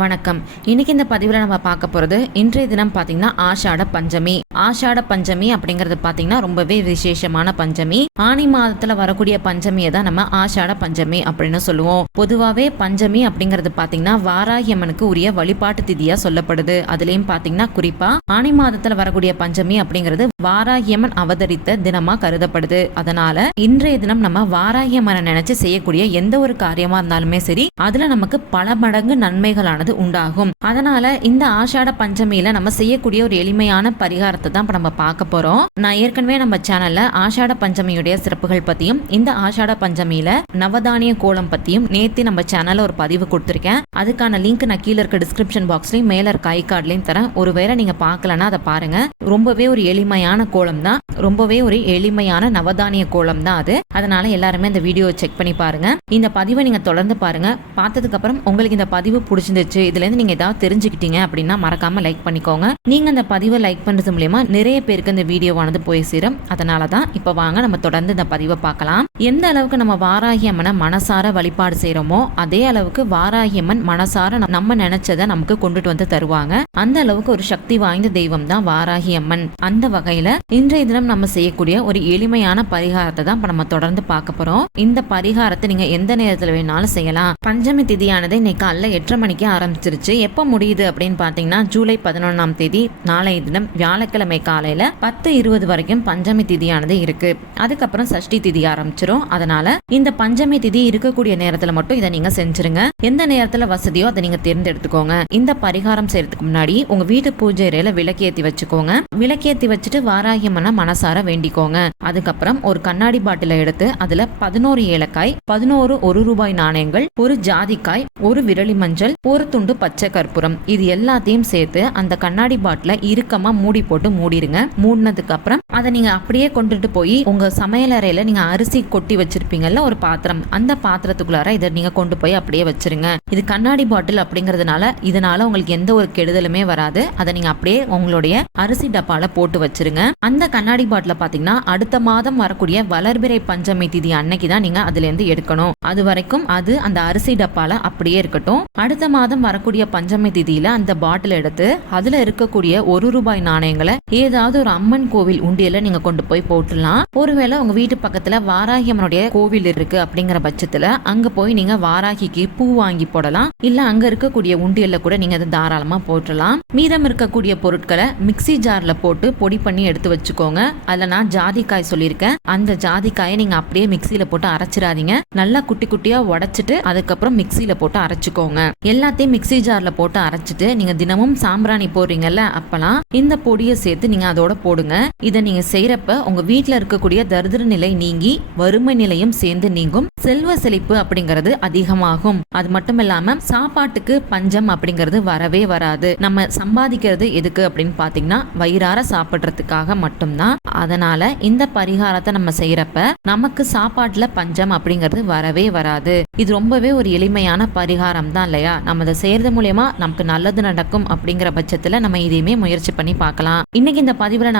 வணக்கம். இன்னைக்கு இந்த பதிவில் நம்ம பார்க்க போகிறது இன்றைய தினம் பார்த்தீங்கன்னா ஆஷாட பஞ்சமி. ஆஷாட பஞ்சமி அப்படிங்கிறது பார்த்தீங்கன்னா ரொம்பவே விசேஷமான பஞ்சமி. ஆனி மாதத்தில் வரக்கூடிய பஞ்சமியை தான் நம்ம ஆஷாட பஞ்சமி அப்படின்னு சொல்லுவோம். பொதுவாகவே பஞ்சமி அப்படிங்கிறது பார்த்தீங்கன்னா வாராகி அம்மனுக்கு உரிய வழிபாட்டு திதியாக சொல்லப்படுது. அதுலேயும் பார்த்தீங்கன்னா குறிப்பாக ஆனி மாதத்தில் வரக்கூடிய பஞ்சமி அப்படிங்கிறது வாராகி அம்மன் அவதரித்த தினமாக கருதப்படுது. அதனால இன்றைய தினம் நம்ம வாராகி அம்மனை நினைச்சு செய்யக்கூடிய எந்த ஒரு காரியமா இருந்தாலுமே சரி, அதுல நமக்கு பல மடங்கு நன்மைகளான உண்டாகும். அதனால இந்த ஆஷாட பஞ்சமியில நம்ம செய்யக்கூடிய ஒரு எளிமையான பரிகாரத்தை தான் நம்ம பார்க்க போறோம். நான் ஏற்கனவே நம்ம சேனல்ல ஆஷாட பஞ்சமியுடைய சிறப்புகள் பத்தியும் இந்த ஆஷாட பஞ்சமியில நவதானிய கோலம் பத்தியும் நேத்து நம்ம சேனல்ல ஒரு பதிவு கொடுத்திருக்கேன். அதுக்கான லிங்க் நான் கீழே இருக்க டிஸ்கிரிப்ஷன் பாக்ஸ்லயும் மேல இருக்க ஐ கார்ட்லயும் தரேன். ஒருவேளை நீங்க பார்க்கலன்னா அதை பாருங்க. ரொம்பவே ஒரு எளிமையான கோலம் தான், ரொம்பவே ஒரு எளிமையான நவதானிய கோலம் தான் அது. அதனால எல்லாருமே இந்த வீடியோவை செக் பண்ணி பாருங்க. இந்த பதிவை நீங்க தொடர்ந்து பாருங்க. பார்த்ததுக்கு அப்புறம் உங்களுக்கு இந்த பதிவு பிடிச்சிருந்துச்சு, இதுல இருந்து நீங்க ஏதாவது தெரிஞ்சுக்கிட்டீங்க அப்படின்னா மறக்காம லைக் பண்ணிக்கோங்க. நீங்க இந்த பதிவை லைக் பண்றது மூலமா நிறைய பேருக்கு இந்த வீடியோவானது போய் சேரும். அதனாலதான் இப்ப வாங்க நம்ம தொடர்ந்து இந்த பதிவை பார்க்கலாம். எந்த அளவுக்கு நம்ம வாராகி அம்மனை மனசார வழிபாடு செய்யறோமோ அதே அளவுக்கு வாராகி அம்மன் மனசார நம்ம நினைச்சதை நமக்கு கொண்டுட்டு வந்து தருவாங்க. அந்த அளவுக்கு ஒரு சக்தி வாய்ந்த தெய்வம் தான் வாராகி அம்மன். அந்த வகையில இன்றைய தினம் நம்ம செய்யக்கூடிய ஒரு எளிமையான பரிகாரத்தை தான் நம்ம தொடர்ந்து பார்க்க போறோம். இந்த பரிகாரத்தை நீங்க எந்த நேரத்துல வேணாலும் செய்யலாம். பஞ்சமி திதியானது இன்னைக்கு காலைல 8:30 மணிக்கு ஆரம்பிச்சிருச்சு. எப்ப முடியுது அப்படின்னு பாத்தீங்கன்னா ஜூலை 11ஆம் தேதி நாளைய தினம் வியாழக்கிழமை காலையில 10:20 வரைக்கும் பஞ்சமி திதியானது இருக்கு. அதுக்கப்புறம் சஷ்டி திதி ஆரம்பிச்சிரும். அதனால இந்த பஞ்சமி திதி இருக்கக்கூடிய நேரத்துல மட்டும் இதை நீங்க செஞ்சிருங்க. எந்த நேரத்துல வசதியோ அதை நீங்க தேர்ந்தெடுத்துக்கோங்க. இந்த பரிகாரம் செய்யறதுக்கு முன்னாடி உங்க வீட்டு பூஜை அறையில விளக்கேத்தி வச்சுக்கோங்க. விளக்கேத்தி வச்சுட்டு வாராகி அம்மனை மனசார வேண்டிக்கோங்க. அதுக்கப்புறம் ஒரு கண்ணாடி பாட்டில எடுத்து அதுல 11 ஏலக்காய், 11 1 ரூபாய் நாணயங்கள், ஒரு ஜாதிக்காய், ஒரு விரலி மஞ்சள், ஒரு துண்டு பச்சை கற்பூரம், இது எல்லாத்தையும் சேர்த்து அந்த கண்ணாடி பாட்டில இறுக்கமா மூடி போட்டு மூடிருங்க. மூடினதுக்கு அப்புறம் அதை நீங்க அப்படியே கொண்டுட்டு போய் உங்க சமையல் அறையில நீங்க அரிசி கொட்டி வச்சிருப்பீங்கல்ல ஒரு பாத்திரம், அந்த பாத்திரத்துக்குள்ளார இதை நீங்க கொண்டு போய் அப்படியே வச்சிருங்க. இது கண்ணாடி பாட்டில் அப்படிங்கறதுனால இதனால உங்களுக்கு எந்த ஒரு கெடுதலுமே வராது. அதை நீங்க அப்படியே உங்களுடைய அரிசி டப்பால போட்டு வச்சிருங்க. அந்த கண்ணாடி பாட்டில பாத்தீங்கன்னா அடுத்த மாதம் வரக்கூடிய வளர்பிறை பஞ்சமி திதி அன்னைக்கு தான் நீங்க அதுல இருந்து எடுக்கணும். அது வரைக்கும் அது அந்த அரிசி டப்பால அப்படியே இருக்கட்டும். அடுத்த மாதம் வரக்கூடிய பஞ்சமி திதியில அந்த பாட்டில் எடுத்து அதுல இருக்கக்கூடிய 1 ரூபாய் நாணயங்களை ஏதாவது ஒரு அம்மன் கோவில் உண்டியல நீங்க கொண்டு போய் போட்டுடலாம். ஒருவேளை உங்க வீட்டு பக்கத்துல வாராகி அம்மனுடைய கோவில் இருக்கு அப்படிங்கிற பட்சத்துல அங்க போய் நீங்க வாராகிக்கு பூ வாங்கி போடலாம். இல்ல அங்க இருக்கக்கூடிய உண்டியல்ல கூட நீங்க அதை தாராளமா போட்டுடலாம். மீதம் இருக்கக்கூடிய பொருட்களை மிக்சி ஜார்ல போட்டு பொடி பண்ணி எடுத்து வச்சுக்கோங்க. அதுல நான் ஜாதிக்காய் சொல்லியிருக்கேன். அந்த ஜாதிக்காயை நீங்க அப்படியே மிக்சியில போட்டு அரைச்சிடாதீங்க. நல்லா குட்டி குட்டியா உடைச்சிட்டு அதுக்கப்புறம் மிக்சியில போட்டு அரைச்சுக்கோங்க. எல்லாத்தையும் மிக்சி ஜார்ல போட்டு அரைச்சிட்டு நீங்க தினமும் சாம்பிராணி போடுறீங்கல்ல, அப்பெல்லாம் இந்த பொடியை சேர்த்து நீங்க அதோட போடுங்க. இதை நீங்க செய்யறப்ப உங்க வீட்டுல இருக்கக்கூடிய தரித்திர நிலை நீங்கி வறுமை நிலையும் சேர்ந்து நீங்கும். செல்வ செழிப்பு அப்படிங்கிறது அதிகமாகும். அது மட்டும் இல்லாம சாப்பாட்டுக்கு பஞ்சம் அப்படிங்கிறது வரவே வராது. நம்ம சம்பாதிக்கிறது எதுக்கு அப்படின்னு பாத்தீங்கன்னா வயிறார சாப்பிடுறதுக்காக மட்டும்தான். அதனால இந்த பரிகாரத்தை நம்ம செய்யறப்ப நமக்கு சாப்பாட்டுல பஞ்சம் அப்படிங்கிறது வரவே வராது. இது ரொம்பவே ஒரு எளிமையான பரிகாரம் தான் இல்லையா? நம்ம இதை செய்யறது மூலமா நமக்கு நல்லது நடக்கும் அப்படிங்கிற பட்சத்துல நம்ம இதையுமே முயற்சி பண்ணி பார்க்கலாம். இன்னைக்கு இந்த பதிவுல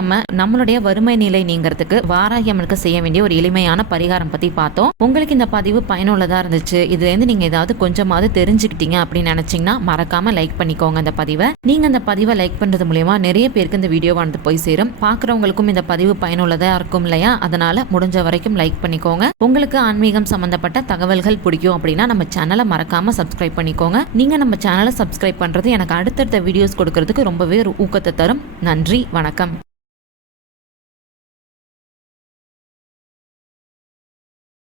நம்மளுடைய வறுமை நிலை நீங்கிறதுக்கு வாராகி அம்மனுக்கு செய்ய வேண்டிய ஒரு எளிமையான பரிகாரம் பத்தி பார்த்தோம். உங்களுக்கு இந்த பதிவு பயனுள்ளதா இருந்துச்சு, இதுல இருந்து நீங்க ஏதாவது கொஞ்சமாவது தெரிஞ்சுக்கிட்டீங்க அப்படின்னு நினைச்சீங்கன்னா மறக்காம லைக் பண்ணிக்கோங்க. இந்த பதிவை நீங்க அந்த பதிவை லைக் பண்றது மூலமா நிறைய பேருக்கு இந்த வீடியோவானது போய் சேரும். பாக்குறவங்களுக்கும் இந்த பதிவு பயனுள்ளதா இருக்கும் இல்லையா? அதனால முடிஞ்ச வரைக்கும் லைக் பண்ணிக்கோங்க. உங்களுக்கு ஆன்மீகம் சம்பந்தப்பட்ட தகவல்கள் பிடிக்கும் அப்படின்னா நம்ம சேனலை மறக்காம சப்ஸ்கிரைப் பண்ணிக்கோங்க. நீங்க நம்ம சேனலை சப்ஸ்கிரைப் பண்றது எனக்கு அடுத்தடுத்த வீடியோஸ் கொடுக்கறதுக்கு ரொம்பவே ஒரு ஊக்கத்தை தரும். நன்றி, வணக்கம்.